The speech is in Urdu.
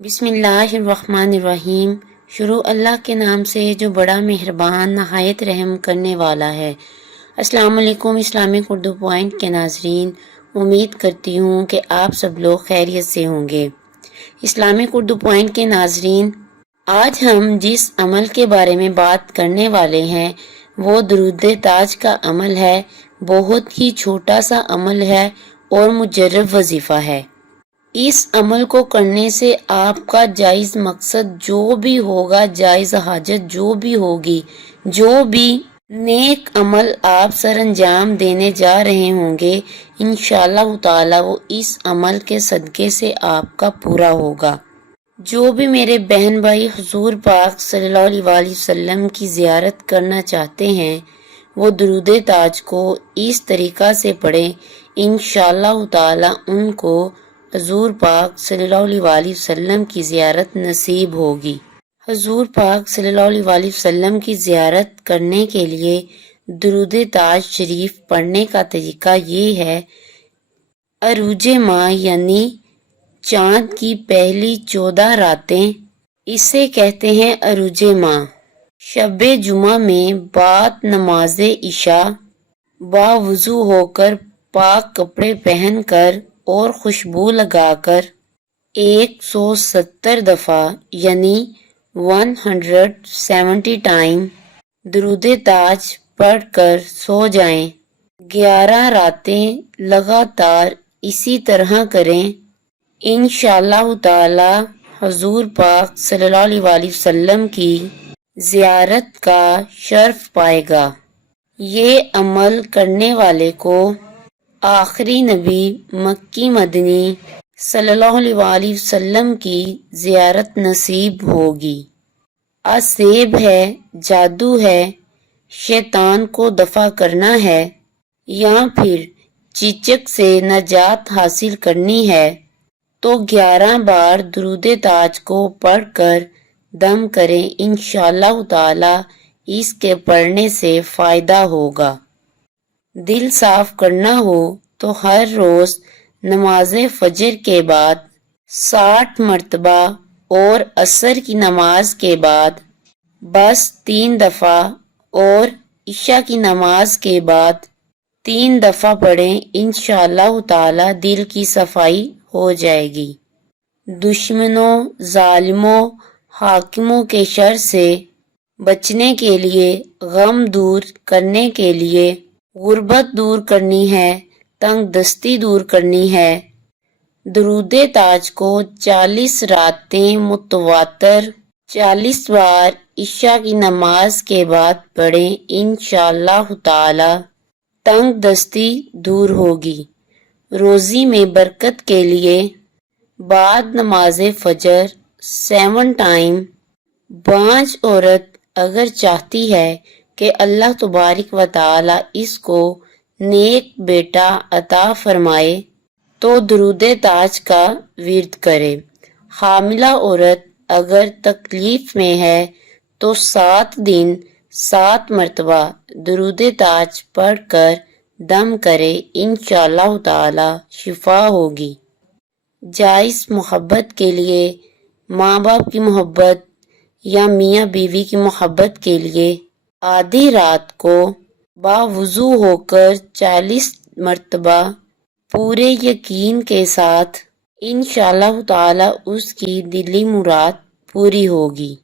بسم اللہ الرحمن الرحیم۔ شروع اللہ کے نام سے جو بڑا مہربان نہایت رحم کرنے والا ہے۔ السلام علیکم اسلامک اردو پوائنٹ کے ناظرین، امید کرتی ہوں کہ آپ سب لوگ خیریت سے ہوں گے۔ اسلامک اردو پوائنٹ کے ناظرین، آج ہم جس عمل کے بارے میں بات کرنے والے ہیں وہ درود تاج کا عمل ہے۔ بہت ہی چھوٹا سا عمل ہے اور مجرب وظیفہ ہے۔ اس عمل کو کرنے سے آپ کا جائز مقصد جو بھی ہوگا، جائز حاجت جو بھی ہوگی، جو بھی نیک عمل آپ سر انجام دینے جا رہے ہوں گے، انشاءاللہ تعالی وہ اس عمل کے صدقے سے آپ کا پورا ہوگا۔ جو بھی میرے بہن بھائی حضور پاک صلی اللہ علیہ وسلم کی زیارت کرنا چاہتے ہیں وہ درود تاج کو اس طریقہ سے پڑھیں، انشاءاللہ تعالی ان کو حضور پاک صلی اللہ علیہ وسلم کی زیارت نصیب ہوگی۔ حضور پاک صلی اللہ علیہ وسلم کی زیارت کرنے کے لیے درود تاج شریف پڑھنے کا طریقہ یہ ہے: عروج ماہ یعنی چاند کی پہلی 14 راتیں، اسے کہتے ہیں عروج ماہ۔ شب جمعہ میں بعد نماز عشاء باوضو ہو کر، پاک کپڑے پہن کر اور خوشبو لگا کر 170 دفعہ یعنی 170 ٹائم درود تاج پڑھ کر سو جائیں۔ 11 راتیں لگاتار اسی طرح کریں، انشاءاللہ تعالی حضور پاک صلی اللہ علیہ وسلم کی زیارت کا شرف پائے گا۔ یہ عمل کرنے والے کو آخری نبی مکی مدنی صلی اللہ علیہ وسلم کی زیارت نصیب ہوگی۔ اسیب ہے، جادو ہے، شیطان کو دفع کرنا ہے یا پھر چیچک سے نجات حاصل کرنی ہے تو 11 بار درود تاج کو پڑھ کر دم کریں، انشاءاللہ تعالی اس کے پڑھنے سے فائدہ ہوگا۔ دل صاف کرنا ہو تو ہر روز نماز فجر کے بعد 60 مرتبہ اور عصر کی نماز کے بعد بس 3 دفعہ اور عشاء کی نماز کے بعد 3 دفعہ پڑھیں، انشاءاللہ تعالی دل کی صفائی ہو جائے گی۔ دشمنوں، ظالموں، حاکموں کے شر سے بچنے کے لیے، غم دور کرنے کے لیے، غربت دور کرنی ہے، تنگ دستی دور کرنی ہے، درود تاج کو 40 راتیں متواتر 40 بار عشاء کی نماز کے بعد پڑھیں، انشاءاللہ تعالی تنگ دستی دور ہوگی۔ روزی میں برکت کے لیے بعد نماز فجر 7 ٹائم بانجھ عورت اگر چاہتی ہے کہ اللہ تبارک و تعالی اس کو نیک بیٹا عطا فرمائے تو درود تاج کا ورد کرے۔ حاملہ عورت اگر تکلیف میں ہے تو 7 دن 7 مرتبہ درود تاج پڑھ کر دم کرے، انشاءاللہ تعالی شفا ہوگی۔ جائز محبت کے لیے، ماں باپ کی محبت یا میاں بیوی کی محبت کے لیے آدھی رات کو باوضو ہو کر 40 مرتبہ پورے یقین کے ساتھ انشاءاللہ تعالی اس کی دلی مراد پوری ہوگی۔